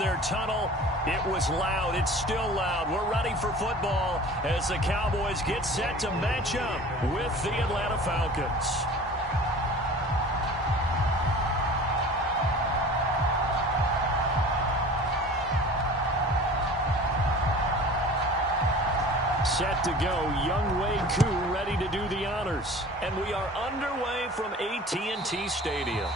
their tunnel. It was loud. It's still loud. We're ready for football as the Cowboys get set to match up with the Atlanta Falcons. Set to go, Younghoe Koo ready to do the honors. And we are underway from AT&T Stadium.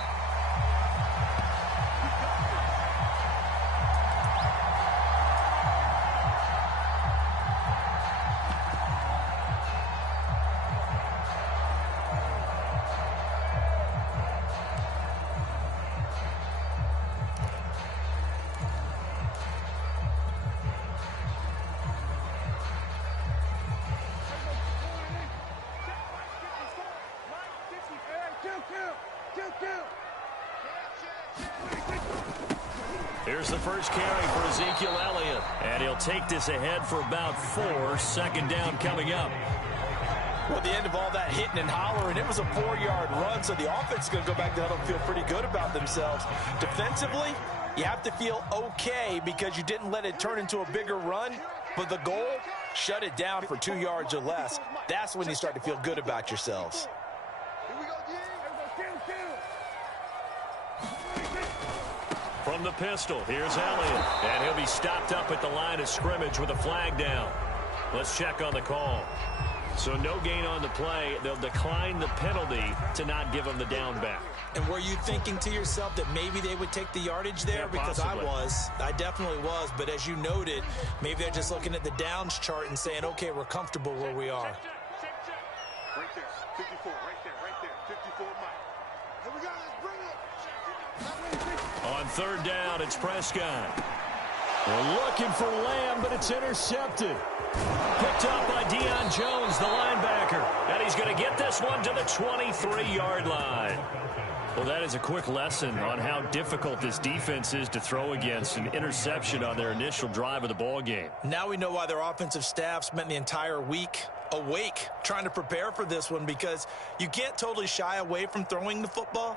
Here's the first carry for Ezekiel Elliott. And he'll take this ahead for about 4. Second down coming up. Well, at the end of all that hitting and hollering, it was a 4-yard run, so the offense is going to go back to huddle and feel pretty good about themselves. Defensively, you have to feel okay because you didn't let it turn into a bigger run, but the goal, shut it down for 2 yards or less. That's when you start to feel good about yourselves. From the pistol, here's Elliott. And he'll be stopped up at the line of scrimmage with a flag down. Let's check on the call. So no gain on the play. They'll decline the penalty to not give him the down back. And were you thinking to yourself that maybe they would take the yardage there? Yeah, because possibly. I definitely was. But as you noted, maybe they're just looking at the downs chart and saying, okay, we're comfortable where we are. Right there, 54, right there, 54, Mike. Here we go, let's bring it. On third down, it's Prescott. They're looking for Lamb, but it's intercepted. Picked up by Deion Jones, the linebacker. And he's going to get this one to the 23-yard line. Well, that is a quick lesson on how difficult this defense is to throw against. An interception on their initial drive of the ball game. Now we know why their offensive staff spent the entire week awake trying to prepare for this one, because you can't totally shy away from throwing the football.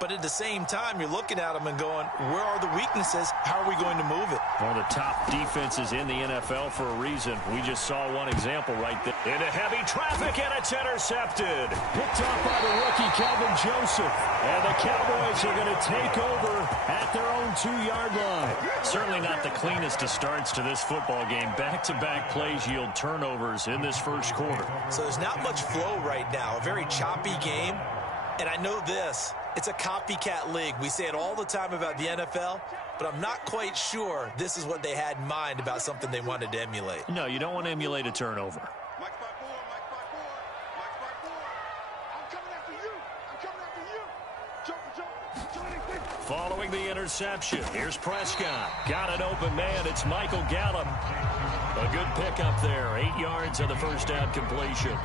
But at the same time, you're looking at them and going, where are the weaknesses? How are we going to move it? One of the top defenses in the NFL for a reason. We just saw one example right there. Into heavy traffic, and it's intercepted. Picked up by the rookie, Kelvin Joseph. And the Cowboys are going to take over at their own 2-yard line. Certainly not the cleanest of starts to this football game. Back-to-back plays yield turnovers in this first quarter. So there's not much flow right now. A very choppy game. And I know this. It's a copycat league. We say it all the time about the NFL, but I'm not quite sure this is what they had in mind about something they wanted to emulate. No, you don't want to emulate a turnover. Mike 5-4, Mike 5-4, Mike 5-4. I'm coming after you. I'm coming after you. Jump. Following the interception, here's Prescott. Got an open man. It's Michael Gallup. A good pickup there. 8 yards on the first down completion.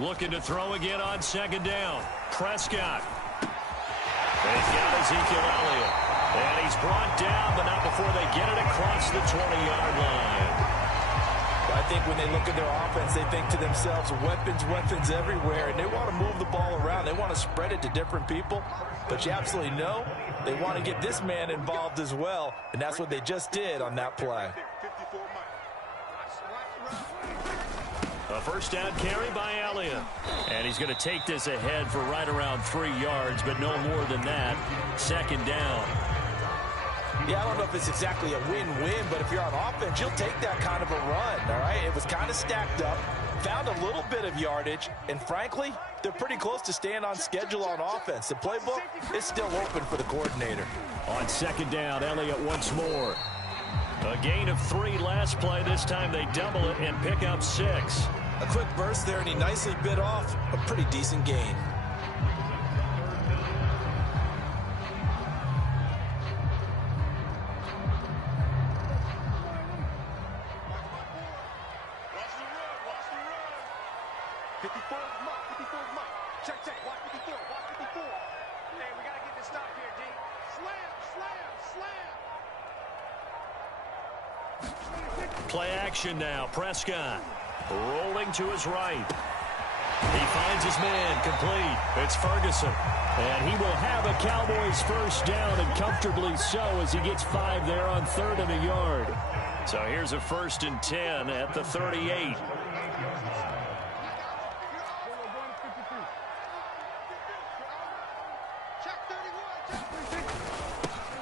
Looking to throw again on second down. Prescott. They've got Ezekiel Elliott. And he's brought down, but not before they get it across the 20-yard line. I think when they look at their offense, they think to themselves, weapons everywhere, and they want to move the ball around. They want to spread it to different people. But you absolutely know they want to get this man involved as well, and that's what they just did on that play. 54, Mike. A first down carry by Elliott. And he's going to take this ahead for right around 3 yards, but no more than that. Second down. Yeah, I don't know if it's exactly a win-win, but if you're on offense, you'll take that kind of a run, all right? It was kind of stacked up, found a little bit of yardage, and frankly, they're pretty close to staying on schedule on offense. The playbook is still open for the coordinator. On second down, Elliott once more. A gain of 3 last play. This time they double it and pick up 6. A quick burst there, and he nicely bit off a pretty decent gain. Check, check. Watch 54. Watch 54. Hey, we got to get this stop here, D. Slam, slam, slam. Play action now. Prescott rolling to his right. He finds his man complete. It's Ferguson. And he will have a Cowboys first down, and comfortably so, as he gets 5 there on 3rd and a yard. So here's a 1st and 10 at the 38.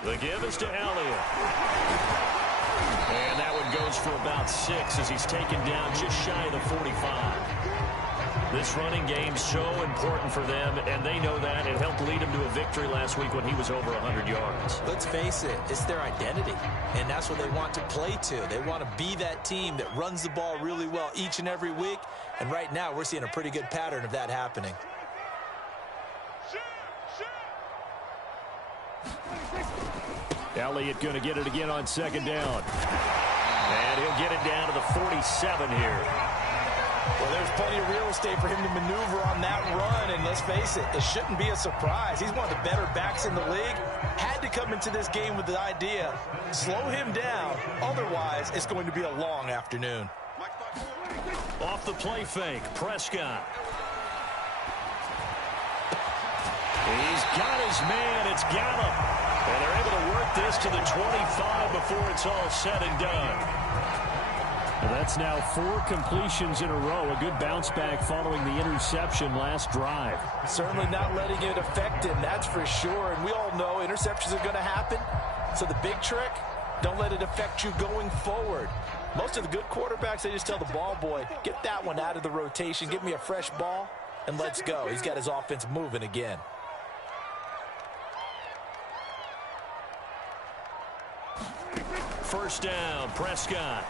The give is to Elliott. And that one goes for about 6 as he's taken down just shy of the 45. This running game's so important for them, and they know that. It helped lead him to a victory last week when he was over 100 yards. Let's face it, it's their identity, and that's what they want to play to. They want to be that team that runs the ball really well each and every week, and right now we're seeing a pretty good pattern of that happening. Elliott going to get it again on 2nd down. And he'll get it down to the 47 here. Well, there's plenty of real estate for him to maneuver on that run, and let's face it, it shouldn't be a surprise. He's one of the better backs in the league. Had to come into this game with the idea, slow him down, otherwise it's going to be a long afternoon. Off the play fake, Prescott. He's got his man, it's Gallup. And they're able to work this to the 25 before it's all said and done. Well, that's now 4 completions in a row. A good bounce back following the interception last drive. Certainly not letting it affect him, that's for sure. And we all know interceptions are going to happen. So the big trick, don't let it affect you going forward. Most of the good quarterbacks, they just tell the ball boy, get that one out of the rotation, give me a fresh ball, and let's go. He's got his offense moving again. First down, Prescott.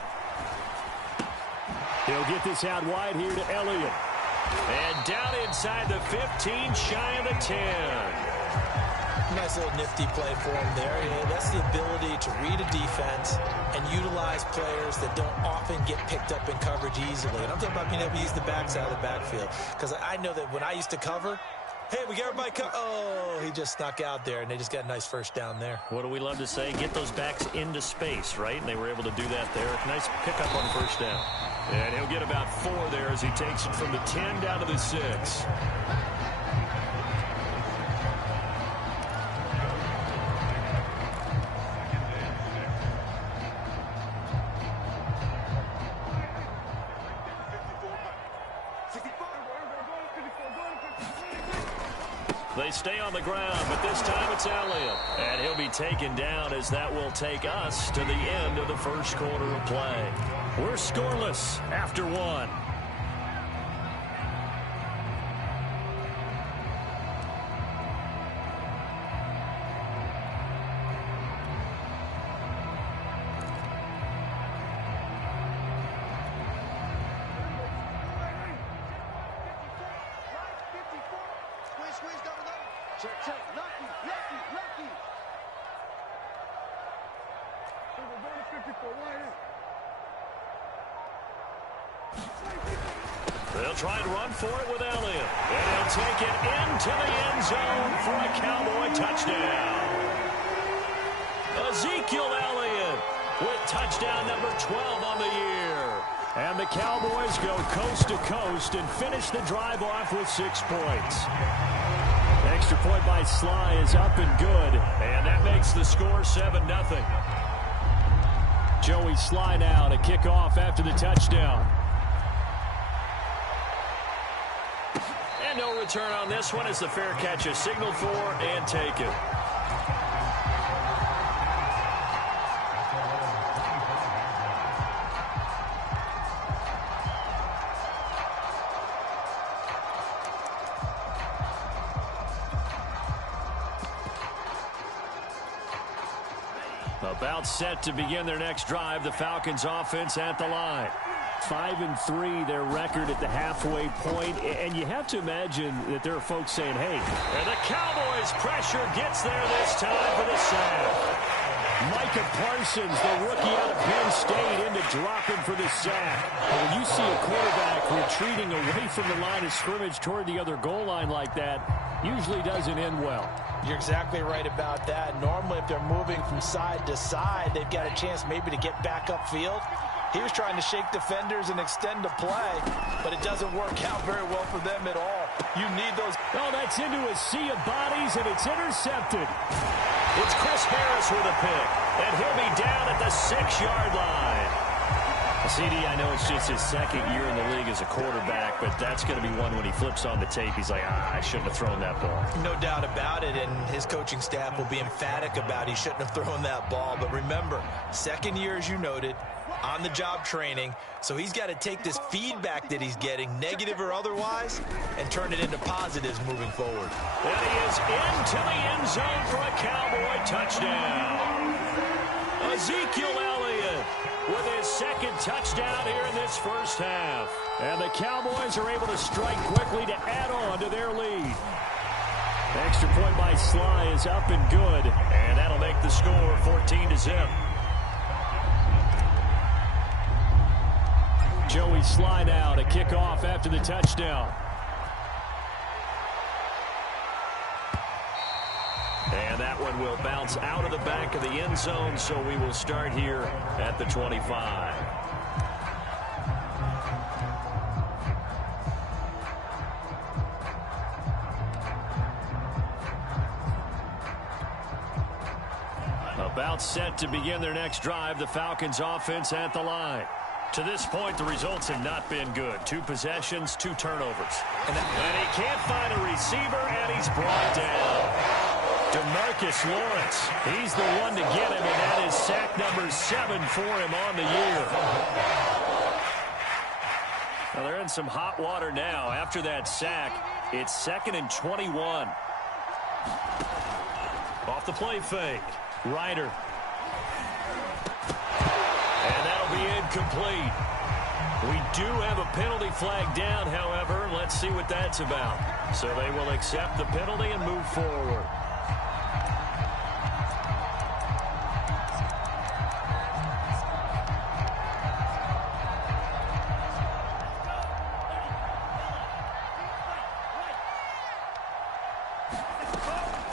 He'll get this out wide here to Elliott. And down inside the 15, shy of the 10. Nice little nifty play for him there. That's the ability to read a defense and utilize players that don't often get picked up in coverage easily. And I'm talking about being able to use the backside of the backfield. Because I know that when I used to cover, hey, we got everybody oh, he just snuck out there, and they just got a nice first down there. What do we love to say? Get those backs into space, right? And they were able to do that there. Nice pickup on 1st down. And he'll get about 4 there as he takes it from the 10 down to the 6. They stay on the ground, but this time it's Elliott. And he'll be taken down as that will take us to the end of the first quarter of play. We're scoreless after 1. They'll try and run for it with Elliott. And he'll take it into the end zone for a Cowboy touchdown. Ezekiel Elliott with touchdown number 12 on the year. And the Cowboys go coast to coast and finish the drive off with 6 points. Extra point by Sly is up and good. And that makes the score 7-0. Joey Sly now to kick off after the touchdown. And no return on this one as the fair catch is signaled for and taken. About set to begin their next drive. The Falcons offense at the line. 5-3 their record at the halfway point, and you have to imagine that there are folks saying, hey. And the Cowboys pressure gets there this time for the sack. Micah Parsons, the rookie out of Penn State, in to drop him for the sack. When you see a quarterback retreating away from the line of scrimmage toward the other goal line like that, usually doesn't end well. You're exactly right about that. Normally, if they're moving from side to side, they've got a chance maybe to get back upfield. He was trying to shake defenders and extend the play, but it doesn't work out very well for them at all. You need those. Oh, that's into a sea of bodies, and it's intercepted. It's Chris Harris with a pick, and he'll be down at the 6-yard line. CD, I know it's just his second year in the league as a quarterback, but that's going to be one when he flips on the tape. He's like, I shouldn't have thrown that ball. No doubt about it, and his coaching staff will be emphatic about he shouldn't have thrown that ball. But remember, second year, as you noted, on-the-job training, so he's got to take this feedback that he's getting, negative or otherwise, and turn it into positives moving forward. And he is into the end zone for a Cowboy touchdown. Ezekiel Elliott with his second touchdown here in this first half. And the Cowboys are able to strike quickly to add on to their lead. Extra point by Sly is up and good, and that'll make the score 14-0. Joey Sly now to kick off after the touchdown. And that one will bounce out of the back of the end zone, so we will start here at the 25. About set to begin their next drive, the Falcons offense at the line. To this point, the results have not been good. 2 possessions, 2 turnovers. And he can't find a receiver, and he's brought down. DeMarcus Lawrence, he's the one to get him, and that is sack number 7 for him on the year. Well, they're in some hot water now. After that sack, it's 2nd and 21. Off the play fake. Ryder. And that'll be incomplete. We do have a penalty flag down, however. Let's see what that's about. So they will accept the penalty and move forward.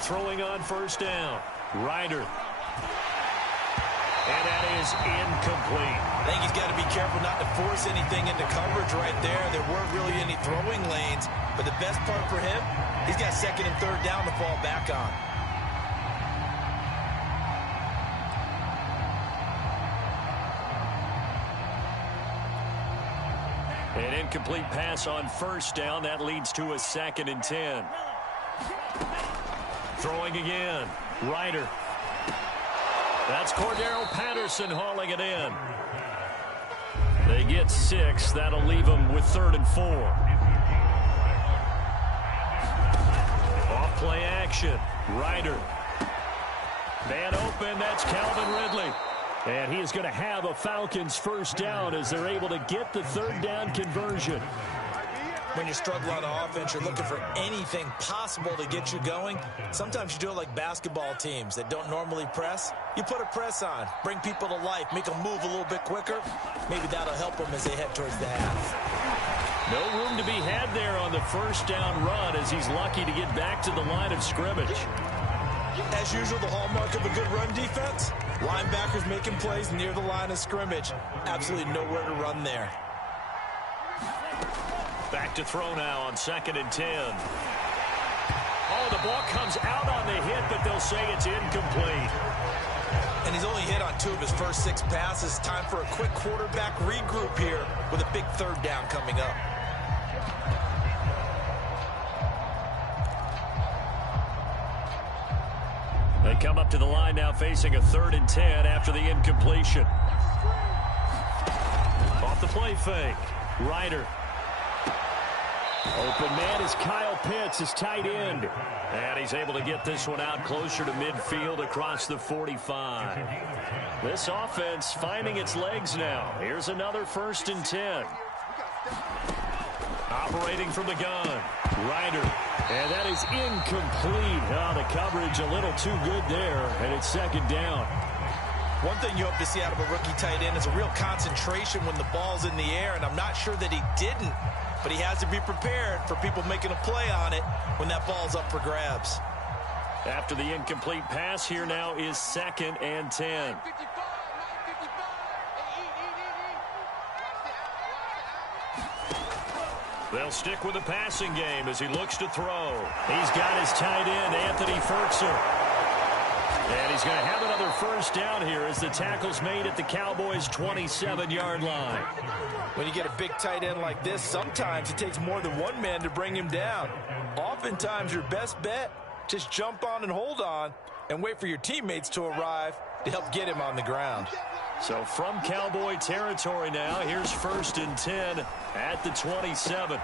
Throwing on first down. Ryder. And that is incomplete. I think he's got to be careful not to force anything into coverage right there. There weren't really any throwing lanes. But the best part for him, he's got 2nd and 3rd down to fall back on. An incomplete pass on first down. That leads to a 2nd and 10. Throwing again. Ryder. That's Cordero Patterson hauling it in. They get 6. That'll leave them with 3rd and 4. Off play action. Ryder. Man open. That's Calvin Ridley. And he is going to have a Falcons first down as they're able to get the 3rd down conversion. When you struggle on offense, you're looking for anything possible to get you going. Sometimes you do it like basketball teams that don't normally press. You put a press on, bring people to life, make them move a little bit quicker. Maybe that'll help them as they head towards the half. No room to be had there on the first down run as he's lucky to get back to the line of scrimmage. As usual, the hallmark of a good run defense, linebackers making plays near the line of scrimmage. Absolutely nowhere to run there. Back to throw now on 2nd and 10. Oh, the ball comes out on the hit, but they'll say it's incomplete. And he's only hit on 2 of his first 6 passes. Time for a quick quarterback regroup here with a big 3rd down coming up. They come up to the line now facing a 3rd and 10 after the incompletion. Off the play fake. Ryder. Open man is Kyle Pitts, his tight end. And he's able to get this one out closer to midfield across the 45. This offense finding its legs now. Here's another 1st and 10. Operating from the gun. Ryder. And that is incomplete. Oh, the coverage a little too good there, and it's 2nd down. One thing you hope to see out of a rookie tight end is a real concentration when the ball's in the air, and I'm not sure that he didn't, but he has to be prepared for people making a play on it when that ball's up for grabs. After the incomplete pass, here now is 2nd and 10. They'll stick with the passing game as he looks to throw. He's got his tight end, Anthony Fertzer. And he's going to have another first down here as the tackle's made at the Cowboys' 27-yard line. When you get a big tight end like this, sometimes it takes more than one man to bring him down. Oftentimes, your best bet, just jump on and hold on and wait for your teammates to arrive to help get him on the ground. So from Cowboy territory now, here's 1st and 10 at the 27.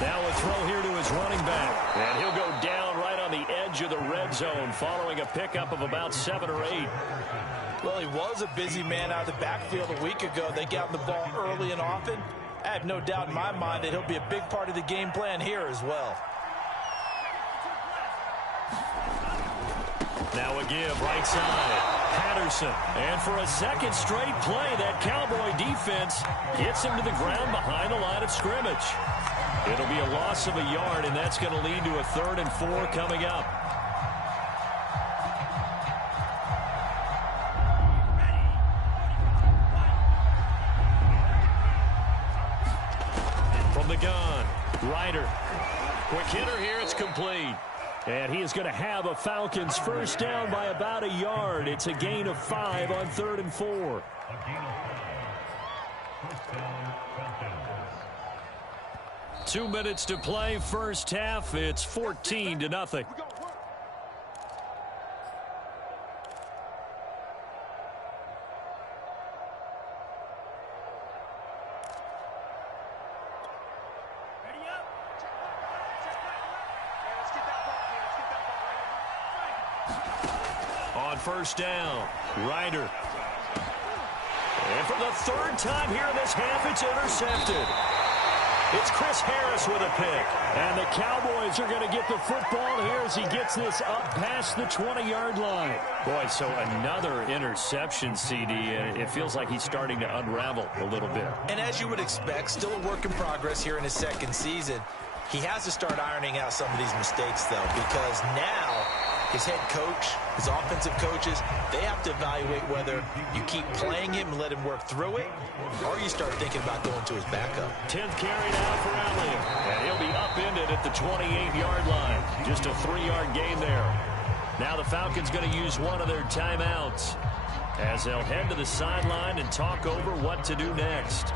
Now a throw here to his running back. And he'll go down right on the edge of the red zone following a pickup of about 7 or 8. Well, he was a busy man out of the backfield a week ago. They got him the ball early and often. I have no doubt in my mind that he'll be a big part of the game plan here as well. Now a give right side. Patterson. And for a second straight play, that Cowboy defense gets him to the ground behind the line of scrimmage. It'll be a loss of a yard, and that's going to lead to a 3rd and 4 coming up. From the gun, Ryder. Quick hitter here, it's complete. And he is going to have a Falcons first down by about a yard. It's a gain of 5 on 3rd and 4. 2 minutes to play, first half. It's 14-0. On first down, Ryder. And for the 3rd time here in this half, it's intercepted. It's Chris Harris with a pick. And the Cowboys are going to get the football here as he gets this up past the 20-yard line. Boy, so another interception, CD, and it feels like he's starting to unravel a little bit. And as you would expect, still a work in progress here in his 2nd season. He has to start ironing out some of these mistakes, though, because now his head coach, his offensive coaches, they have to evaluate whether you keep playing him and let him work through it, or you start thinking about going to his backup. 10th carry now for Elliott. And he'll be upended at the 28-yard line. Just a 3-yard gain there. Now the Falcons going to use one of their timeouts as they'll head to the sideline and talk over what to do next.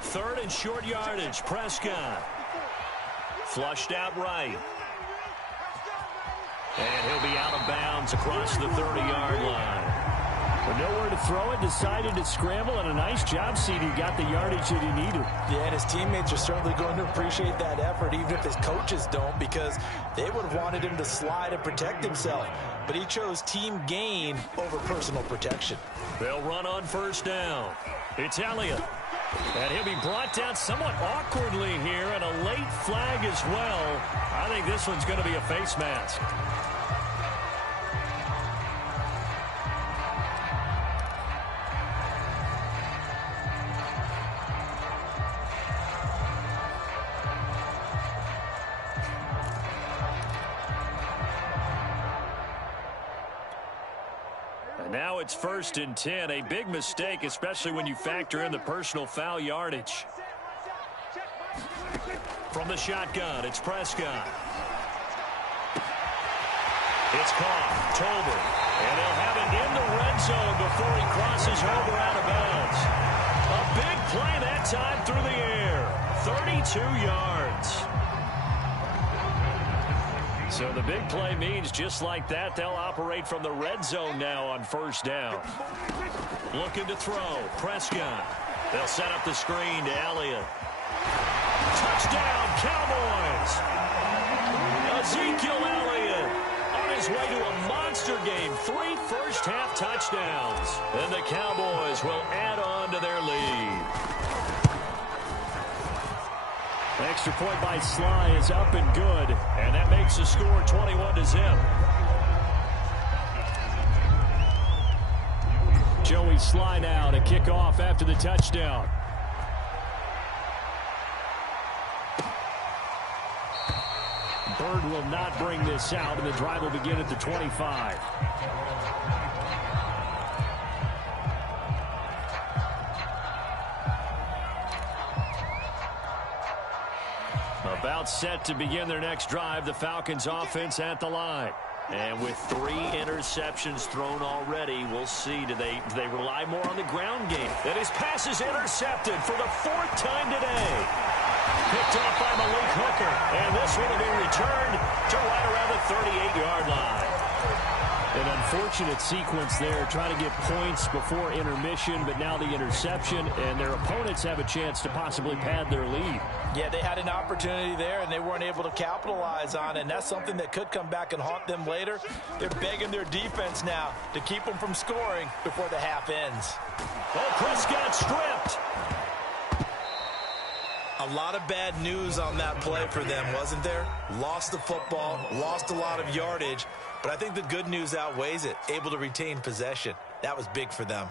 Third and short yardage. Prescott. Flushed out right. And he'll be out of bounds across the 30-yard line. But nowhere to throw it. Decided to scramble, and a nice job, CD. Got the yardage that he needed. Yeah, and his teammates are certainly going to appreciate that effort, even if his coaches don't, because they would have wanted him to slide and protect himself. But he chose team gain over personal protection. They'll run on first down. It's Elliott. And he'll be brought down somewhat awkwardly here, and a late flag as well. I think this one's going to be a face mask. Now it's 1st and 10. A big mistake, especially when you factor in the personal foul yardage. From the shotgun, it's Prescott. It's caught. Tolbert. And they'll have it in the red zone before he crosses over out of bounds. A big play that time through the air. 32 yards. So the big play means just like that, they'll operate from the red zone now on first down. Looking to throw. Prescott. They'll set up the screen to Elliott. Touchdown, Cowboys. Ezekiel Elliott on his way to a monster game. 3 first-half touchdowns. And the Cowboys will add on to their lead. Extra point by Sly is up and good. And that makes the score 21-0. Joey Sly now to kick off after the touchdown. Bird will not bring this out, and the drive will begin at the 25. About set to begin their next drive, the Falcons offense at the line. And with 3 interceptions thrown already, we'll see. Do they rely more on the ground game? And his pass is intercepted for the 4th time today. Picked off by Malik Hooker. And this one will be returned to right around the 38-yard line. An unfortunate sequence there, trying to get points before intermission, but now the interception, and their opponents have a chance to possibly pad their lead. Yeah, they had an opportunity there, and they weren't able to capitalize on it, and that's something that could come back and haunt them later. They're begging their defense now to keep them from scoring before the half ends. Oh, Prescott stripped. A lot of bad news on that play for them, wasn't there? Lost the football, lost a lot of yardage, but I think the good news outweighs it. Able to retain possession. That was big for them.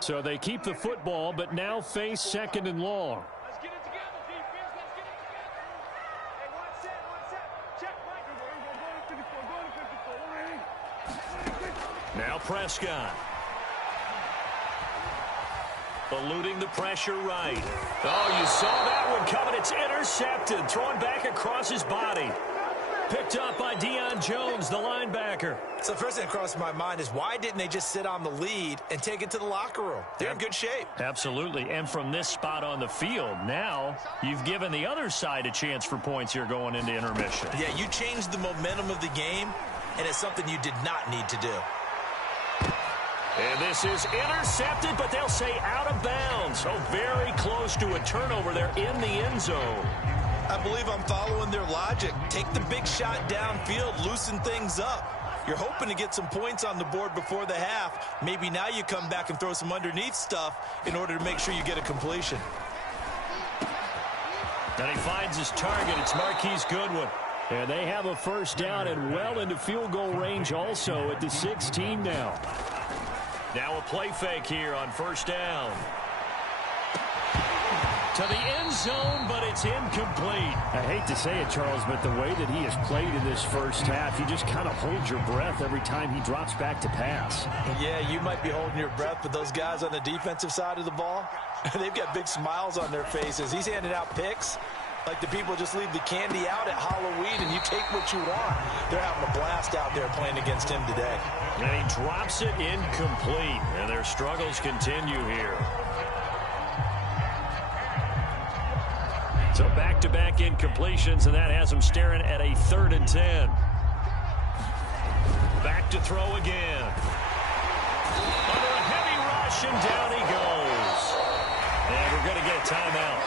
So they keep the football, but now face 2nd and long. Let's get it together, defense. Let's get it together. Hey, one set. Check, Mike. Go to 54. Now Prescott. Eluding the pressure right. Oh, you saw that one coming. It's intercepted. Thrown back across his body. Picked up by Deion Jones, the linebacker. So the first thing that crossed my mind is why didn't they just sit on the lead and take it to the locker room? They're in good shape. Absolutely. And from this spot on the field, now you've given the other side a chance for points here going into intermission. Yeah, you changed the momentum of the game, and it's something you did not need to do. And this is intercepted, but they'll say out of bounds. So very close to a turnover there in the end zone. I believe I'm following their logic. Take the big shot downfield, loosen things up. You're hoping to get some points on the board before the half. Maybe now you come back and throw some underneath stuff in order to make sure you get a completion. And he finds his target. It's Marquise Goodwin. And they have a first down and well into field goal range also at the 16 now. Now a play fake here on first down. To the end zone, but it's incomplete. I hate to say it, Charles, but the way that he has played in this first half, you just kind of hold your breath every time he drops back to pass. Yeah, you might be holding your breath, but those guys on the defensive side of the ball, they've got big smiles on their faces. He's handing out picks like the people just leave the candy out at Halloween and you take what you want. They're having a blast out there playing against him today. And he drops it incomplete, and their struggles continue here. So back-to-back incompletions, and that has them staring at a 3rd and 10. Back to throw again. Under a heavy rush, and down he goes. And we're going to get a timeout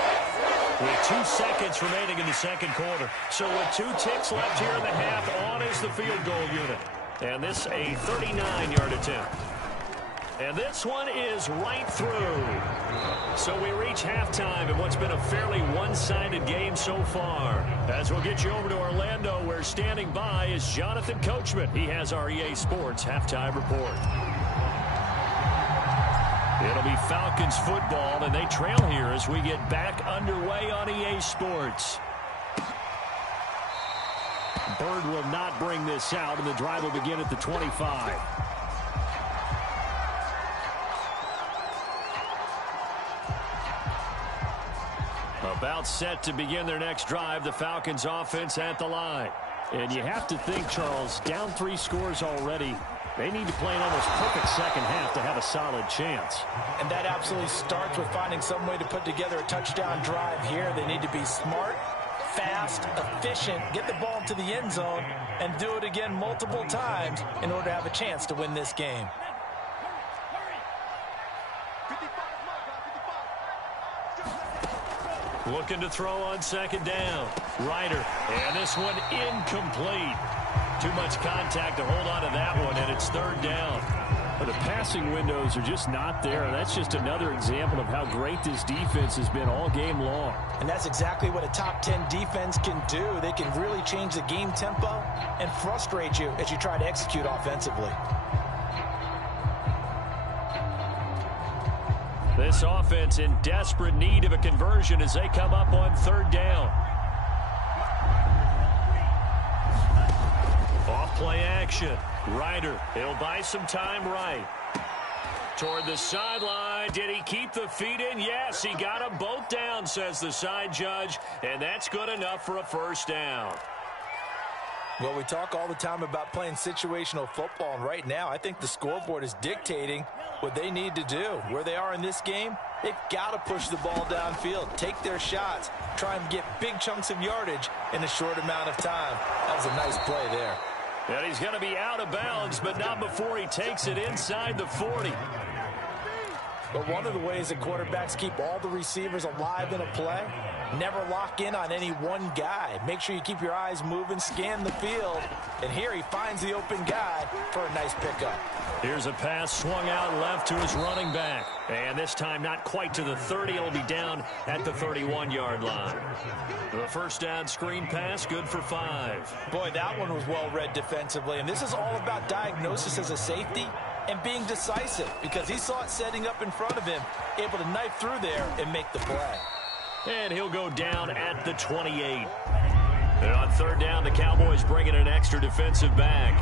with 2 seconds remaining in the second quarter. So with 2 ticks left here in the half, on is the field goal unit. And this a 39-yard attempt. And this one is right through. So we reach halftime in what's been a fairly one-sided game so far. As we'll get you over to Orlando, where standing by is Jonathan Coachman. He has our EA Sports halftime report. It'll be Falcons football, and they trail here as we get back underway on EA Sports. Bird will not bring this out, and the drive will begin at the 25. About set to begin their next drive, the Falcons offense at the line. And you have to think, Charles, down 3 scores already. They need to play an almost perfect second half to have a solid chance. And that absolutely starts with finding some way to put together a touchdown drive here. They need to be smart, fast, efficient, get the ball to the end zone, and do it again multiple times in order to have a chance to win this game. Looking to throw on second down. Ryder, and this one incomplete. Too much contact to hold on to that one, and it's third down. The passing windows are just not there. That's just another example of how great this defense has been all game long. And that's exactly what a top 10 defense can do. They can really change the game tempo and frustrate you as you try to execute offensively. This offense in desperate need of a conversion as they come up on third down. Off play action. Ryder, he'll buy some time right. Toward the sideline. Did he keep the feet in? Yes, he got them both down, says the side judge. And that's good enough for a first down. Well, we talk all the time about playing situational football, and right now I think the scoreboard is dictating what they need to do. Where they are in this game, they've got to push the ball downfield, take their shots, try and get big chunks of yardage in a short amount of time. That was a nice play there. And he's going to be out of bounds, but not before he takes it inside the 40. But one of the ways that quarterbacks keep all the receivers alive in a play, never lock in on any one guy. Make sure you keep your eyes moving, scan the field. And here he finds the open guy for a nice pickup. Here's a pass swung out left to his running back. And this time not quite to the 30. It'll be down at the 31-yard line. The first down screen pass, good for 5. Boy, that one was well read defensively. And this is all about diagnosis as a safety and being decisive, because he saw it setting up in front of him, able to knife through there and make the play. And he'll go down at the 28. And on third down, the Cowboys bring in an extra defensive back.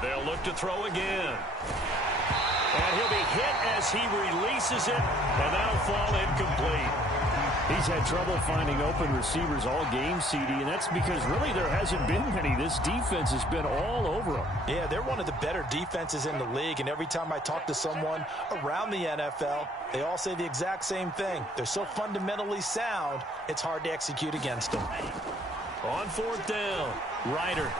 They'll look to throw again. And he'll be hit as he releases it, and that'll fall incomplete. He's had trouble finding open receivers all game, CD, and that's because really there hasn't been many. This defense has been all over them. Yeah, they're one of the better defenses in the league, and every time I talk to someone around the NFL, they all say the exact same thing. They're so fundamentally sound, it's hard to execute against them. On fourth down, Ryder.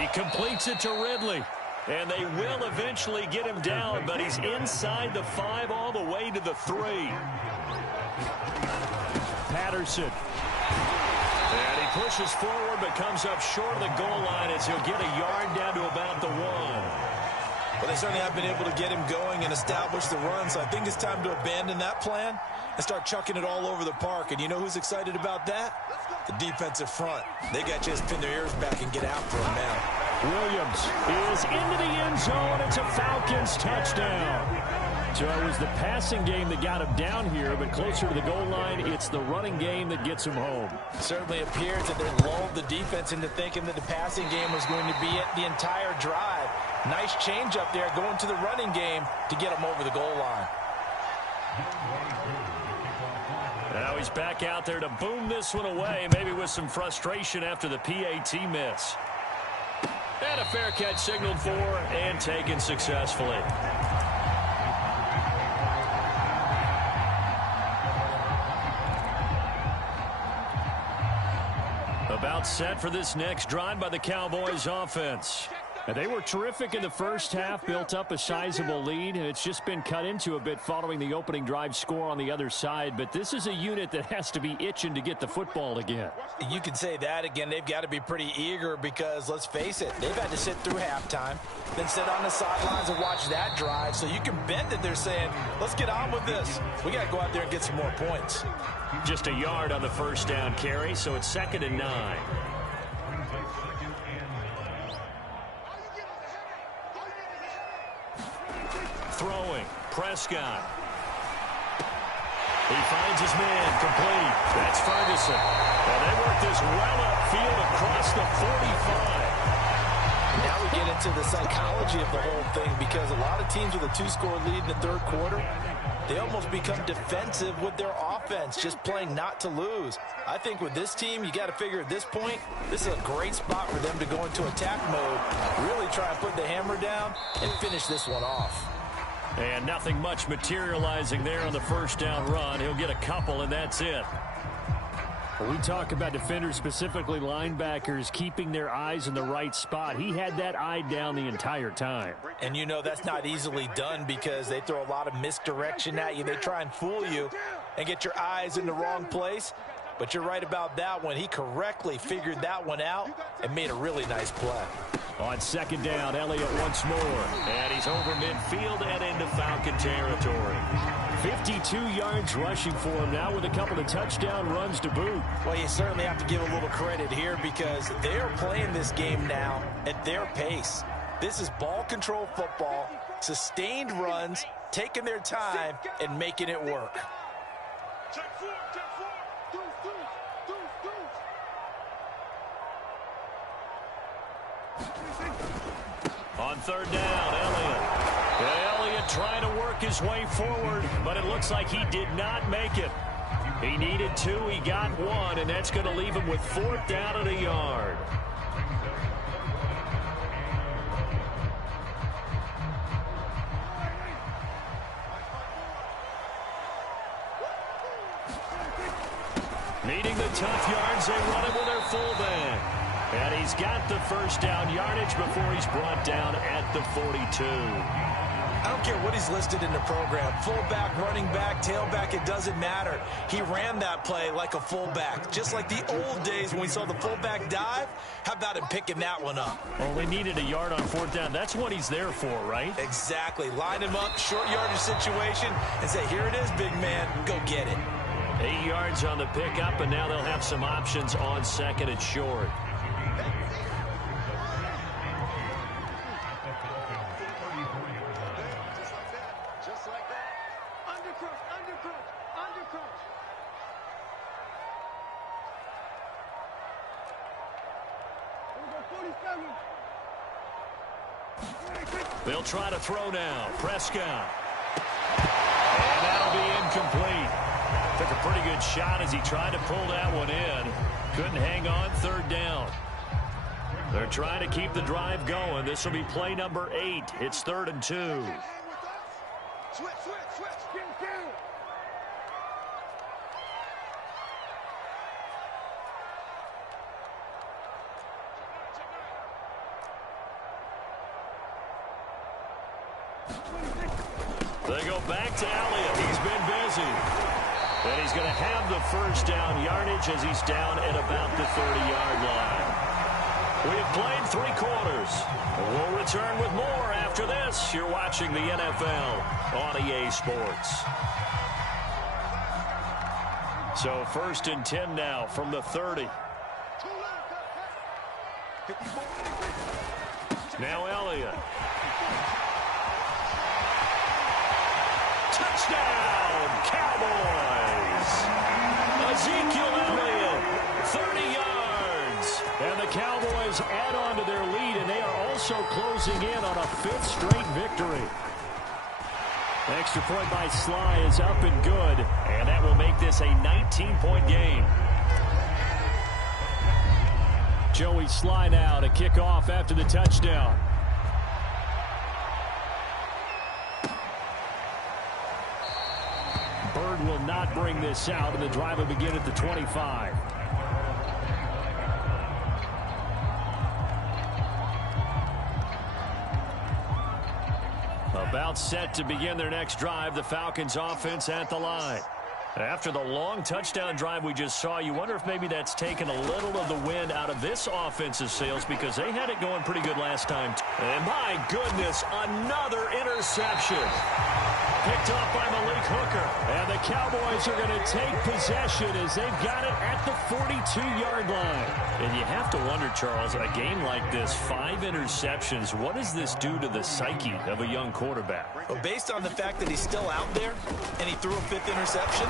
He completes it to Ridley. And they will eventually get him down, but he's inside the 5 all the way to the 3. Patterson. And he pushes forward but comes up short of the goal line as he'll get a yard down to about the 1. Well, they certainly have been able to get him going and establish the run, so I think it's time to abandon that plan and start chucking it all over the park. And you know who's excited about that? The defensive front. They got to just pin their ears back and get after him now. Williams is into the end zone. It's a Falcons touchdown. So it was the passing game that got him down here, but closer to the goal line, it's the running game that gets him home. It certainly appears that they lulled the defense into thinking that the passing game was going to be it the entire drive. Nice change up there going to the running game to get him over the goal line. Now he's back out there to boom this one away, maybe with some frustration after the PAT miss. And a fair catch signaled for and taken successfully. About set for this next drive by the Cowboys offense. And they were terrific in the first half, built up a sizable lead, and it's just been cut into a bit following the opening drive score on the other side. But this is a unit that has to be itching to get the football again. You can say that again. They've got to be pretty eager because, let's face it, they've had to sit through halftime, then sit on the sidelines and watch that drive. So you can bet that they're saying, let's get on with this. We got to go out there and get some more points. Just a yard on the first down carry, so it's 2nd and 9. Throwing, Prescott. He finds his man, complete. That's Ferguson. And they work this well upfield across the 45. Now we get into the psychology of the whole thing, because a lot of teams with a 2-score lead in the third quarter, they almost become defensive with their offense, just playing not to lose. I think with this team, you got to figure at this point, this is a great spot for them to go into attack mode, really try and put the hammer down and finish this one off. And nothing much materializing there on the first down run. He'll get a couple, and that's it. We talk about defenders, specifically linebackers, keeping their eyes in the right spot. He had that eye down the entire time. And you know that's not easily done because they throw a lot of misdirection at you. They try and fool you and get your eyes in the wrong place. But you're right about that one. He correctly figured that one out and made a really nice play. On second down, Elliott once more. And he's over midfield and into Falcon territory. 52 yards rushing for him now with a couple of touchdown runs to boot. Well, you certainly have to give a little credit here because they're playing this game now at their pace. This is ball control football, sustained runs, taking their time and making it work. Check four, deuce, deuce, deuce, deuce. On third down, Elliott. Elliott trying to work his way forward, but it looks like he did not make it. He needed 2, he got 1, and that's going to leave him with 4th down and a yard. Needing the tough yards, they run it with their fullback. And he's got the first down yardage before he's brought down at the 42. I don't care what he's listed in the program. Fullback, running back, tailback, it doesn't matter. He ran that play like a fullback. Just like the old days when we saw the fullback dive. How about him picking that one up? Well, they needed a yard on 4th down. That's what he's there for, right? Exactly. Line him up, short yardage situation, and say, here it is, big man. Go get it. 8 yards on the pickup, and now they'll have some options on 2nd and short. Just like that. Undercrush, undercrush, undercrush. They'll try to throw now. Prescott. And that'll be incomplete. Took a pretty good shot as he tried to pull that one in. Couldn't hang on. 3rd down. They're trying to keep the drive going. This will be play number 8. It's 3rd and 2. Switch, switch, switch. Get down. They go back to Elliott. He's been busy. And he's going to have the first down yardage as he's down at about the 30-yard line. We have played 3 quarters. We'll return with more after this. You're watching the NFL on EA Sports. So 1st and 10 now from the 30. Now Elliott. Touchdown, Cowboys! Ezekiel Elliott, 30 yards. And the Cowboys add on to their lead, and they are also closing in on a 5th straight victory. Extra point by Sly is up and good, and that will make this a 19-point game. Joey Sly now to kick off after the touchdown. Bird will not bring this out, and the drive will begin at the 25. About set to begin their next drive, the Falcons offense at the line. After the long touchdown drive we just saw, you wonder if maybe that's taken a little of the wind out of this offensive sails because they had it going pretty good last time. And my goodness, another interception. Picked off by Malik Hooker. And the Cowboys are going to take possession as they've got it at the 42-yard line. And you have to wonder, Charles, a game like this, 5 interceptions, what does this do to the psyche of a young quarterback? Well, based on the fact that he's still out there and he threw a 5th interception,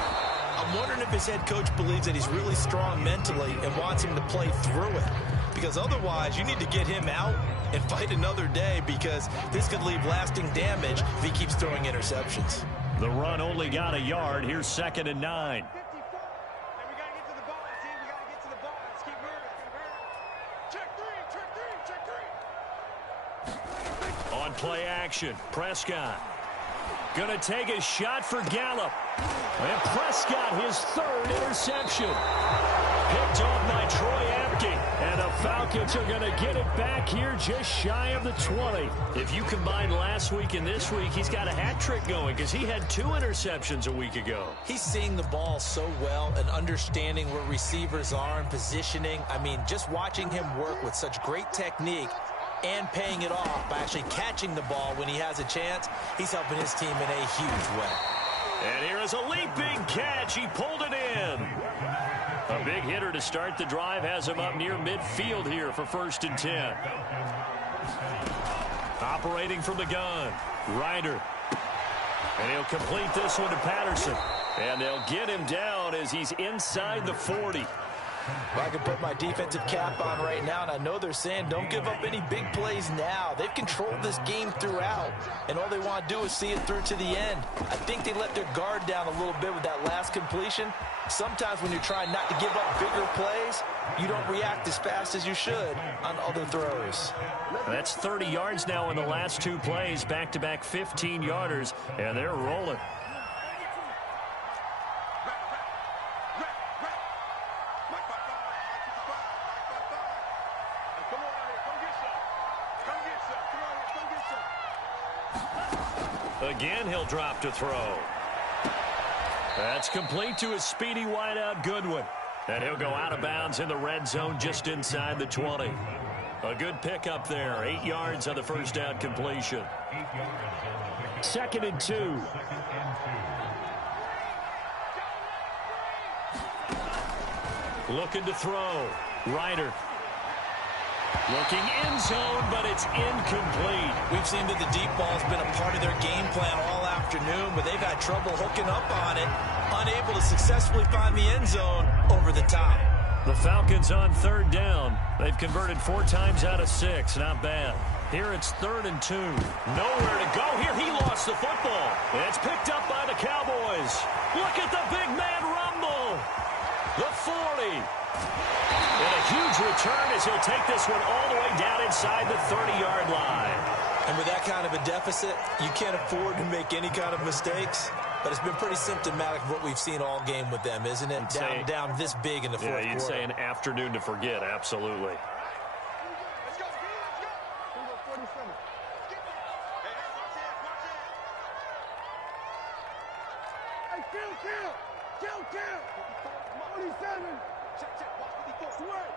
I'm wondering if his head coach believes that he's really strong mentally and wants him to play through it. Because otherwise, you need to get him out and fight another day because this could leave lasting damage if he keeps throwing interceptions. The run only got a yard. Here's 2nd and 9. Hey, we got to get to the ball, team. We got to get to the ball. Let's keep moving. Check three. On play action, Prescott. Gonna take a shot for Gallup. And Prescott, his 3rd interception. Picked off by Troy Apke. And the Falcons are going to get it back here just shy of the 20. If you combine last week and this week, he's got a hat trick going because he had 2 interceptions a week ago. He's seeing the ball so well and understanding where receivers are and positioning. I mean, just watching him work with such great technique and paying it off by actually catching the ball when he has a chance, he's helping his team in a huge way. And here is a leaping catch. He pulled it in. A big hitter to start the drive has him up near midfield here for 1st and 10. Operating from the gun, Ryder. And he'll complete this one to Patterson. And they'll get him down as he's inside the 40. Well, I can put my defensive cap on right now, and I know they're saying don't give up any big plays now. They've controlled this game throughout, and all they want to do is see it through to the end. I think they let their guard down a little bit with that last completion. Sometimes when you're trying not to give up bigger plays, you don't react as fast as you should on other throws. That's 30 yards now in the last 2 plays, back-to-back 15-yarders, and they're rolling. Again, he'll drop to throw. That's complete to his speedy wideout, Goodwin. And he'll go out of bounds in the red zone just inside the 20. A good pickup there. 8 yards on the first down completion. 2nd and 2. Looking to throw. Ryder. Looking end zone, but it's incomplete. We've seen that the deep ball's been a part of their game plan all afternoon, but they've had trouble hooking up on it, unable to successfully find the end zone over the top. The Falcons on 3rd down. They've converted 4 times out of 6. Not bad. Here it's 3rd and 2. Nowhere to go. Here he lost the football. It's picked up by the Cowboys. Look at the big man rumble. The 40. And a huge return as he'll take this one all the way down inside the 30-yard line. And with that kind of a deficit, you can't afford to make any kind of mistakes. But it's been pretty symptomatic of what we've seen all game with them, isn't it? Down this big in the fourth quarter. Yeah, you'd say an afternoon to forget, absolutely. Let's go, let's go. 47. Hey, watch it. Hey, kill. 47. Check, watch 54. Swear,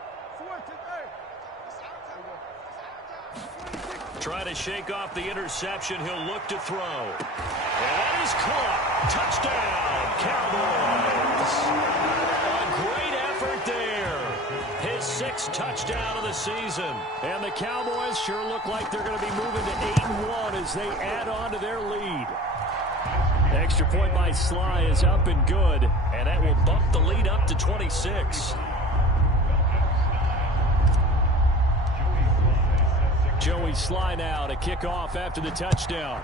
Trying to shake off the interception. He'll look to throw. And that is caught. Touchdown, Cowboys. A great effort there. His 6th touchdown of the season. And the Cowboys sure look like they're going to be moving to 8-1 as they add on to their lead. Extra point by Sly is up and good. And that will bump the lead up to 26. Joey Sly now to kick off after the touchdown.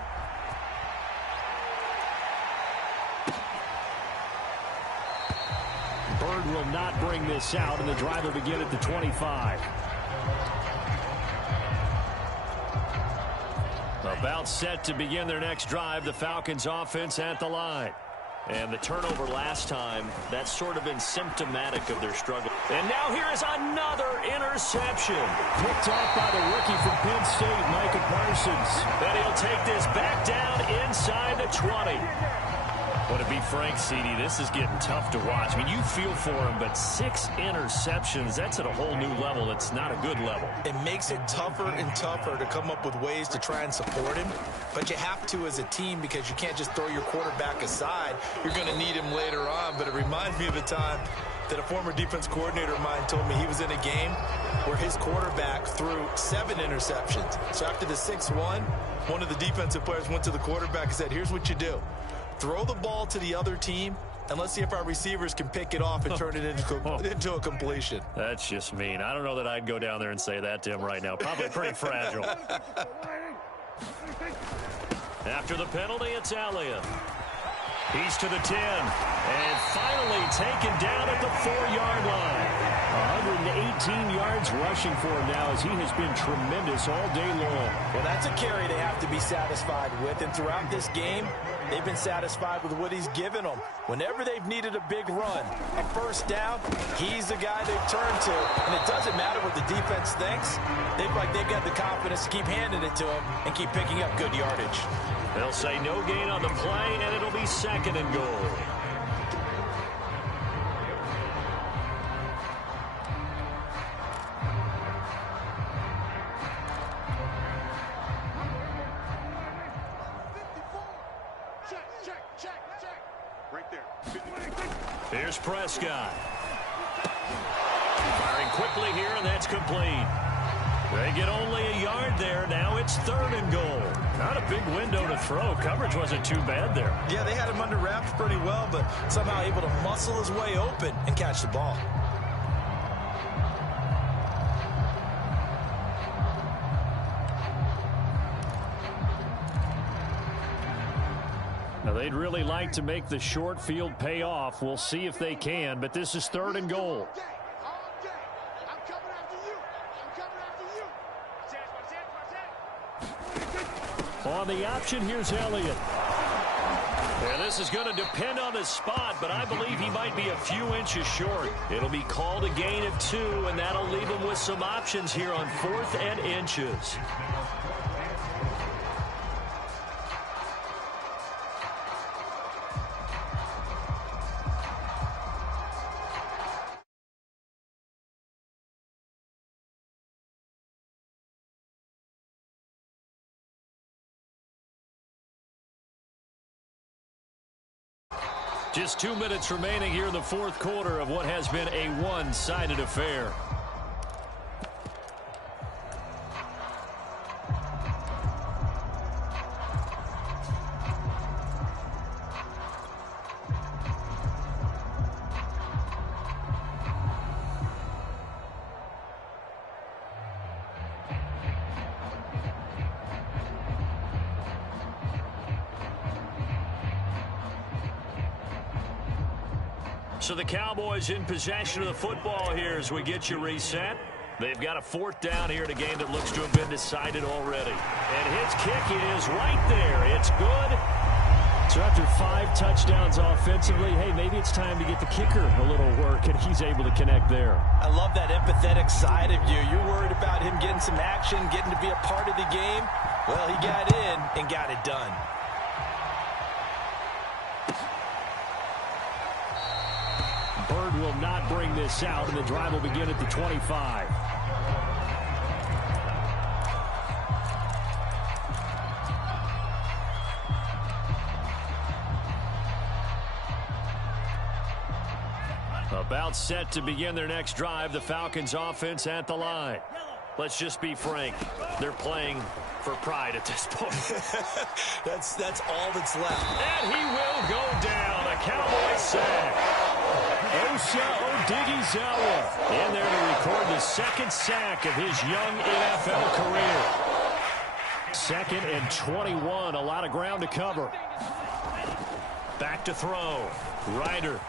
Bird will not bring this out, and the drive will begin at the 25. About set to begin their next drive, the Falcons offense at the line. And the turnover last time, that's sort of been symptomatic of their struggle. And now here is another interception. Picked off by the rookie from Penn State, Micah Parsons. And he'll take this back down inside the 20. Well, to be frank, CD, this is getting tough to watch. I mean, you feel for him, but 6 interceptions, that's at a whole new level. It's not a good level. It makes it tougher and tougher to come up with ways to try and support him. But you have to as a team because you can't just throw your quarterback aside. You're going to need him later on. But it reminds me of a time that a former defense coordinator of mine told me he was in a game where his quarterback threw 7 interceptions. So after the 6-1, one of the defensive players went to the quarterback and said, here's what you do. Throw the ball to the other team, and let's see if our receivers can pick it off and turn it into a completion. That's just mean. I don't know that I'd go down there and say that to him right now. Probably pretty fragile. After the penalty, it's Elliott. He's to the 10, and finally taken down at the 4-yard line. 118 yards rushing for him now as he has been tremendous all day long. Well, that's a carry they have to be satisfied with, and throughout this game, They've been satisfied with what he's given them. Whenever they've needed a big run, a first down, he's the guy they've turned to. And it doesn't matter what the defense thinks. They've got the confidence to keep handing it to him and keep picking up good yardage. They'll say no gain on the play, and it'll be 2nd and goal. Here's Prescott. Firing quickly here, and that's complete. They get only a yard there. Now it's 3rd and goal. Not a big window to throw. Coverage wasn't too bad there. Yeah, they had him under wraps pretty well, but somehow able to muscle his way open and catch the ball. Now, they'd really like to make the short field pay off. We'll see if they can, but this is 3rd and goal. On the option, here's Elliott. And this is going to depend on the spot, but I believe he might be a few inches short. It'll be called a gain of 2, and that'll leave him with some options here on 4th and inches. Just 2 minutes remaining here in the 4th quarter of what has been a one-sided affair. So the Cowboys in possession of the football here as we get you reset. They've got a 4th down here in a game that looks to have been decided already. And his kick is right there. It's good. So after 5 touchdowns offensively, hey, maybe it's time to get the kicker a little work, and he's able to connect there. I love that empathetic side of you. You're worried about him getting some action, getting to be a part of the game. Well, he got in and got it done. Bird will not bring this out, and the drive will begin at the 25. About set to begin their next drive, the Falcons offense at the line. Let's just be frank, they're playing for pride at this point. That's all that's left. And he will go down, a Cowboy sack. Osa Odighizuwa in there to record the 2nd sack of his young NFL career. 2nd and 21, a lot of ground to cover. Back to throw. Ryder.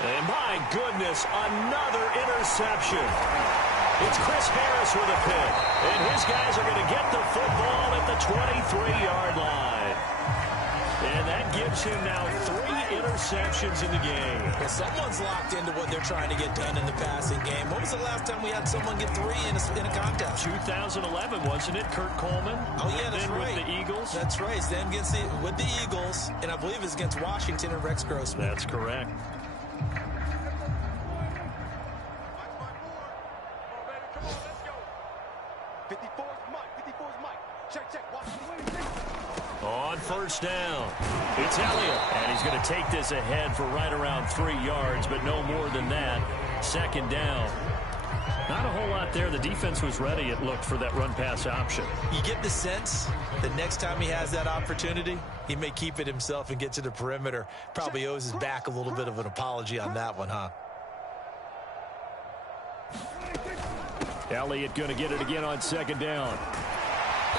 And my goodness, another interception. It's Chris Harris with a pick. And his guys are going to get the football at the 23-yard line. And that gives him now 3 interceptions in the game. Well, someone's locked into what they're trying to get done in the passing game. When was the last time we had someone get 3 in a contest? 2011, wasn't it, Kurt Coleman? Oh, yeah, that's then right. With the Eagles? That's right. Then with the Eagles, and I believe it's against Washington and Rex Grossman. That's correct. On 1st down, it's Elliott. And he's going to take this ahead for right around 3 yards, but no more than that. 2nd down. Not a whole lot there. The defense was ready, it looked, for that run-pass option. You get the sense that next time he has that opportunity, he may keep it himself and get to the perimeter. Probably owes his back a little bit of an apology on that one, huh? Elliott going to get it again on 2nd down.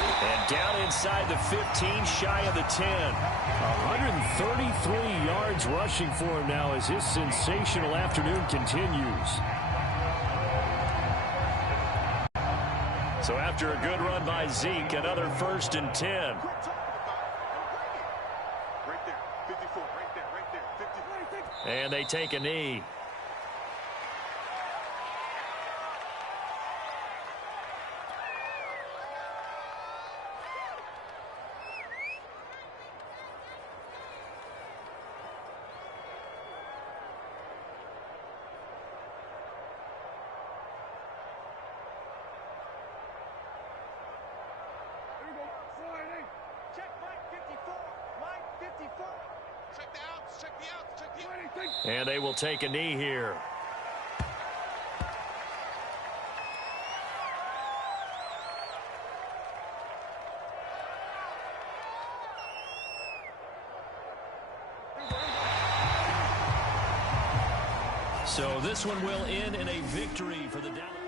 And down inside the 15, shy of the 10. 133 yards rushing for him now as his sensational afternoon continues. So after a good run by Zeke, another 1st and 10. Right there. 54, right there, 50. And they take a knee. Check Mike 54. Mike 54. Check the outs, check the outs, check the outs. And they will take a knee here. So this one will end in a victory for the Dallas.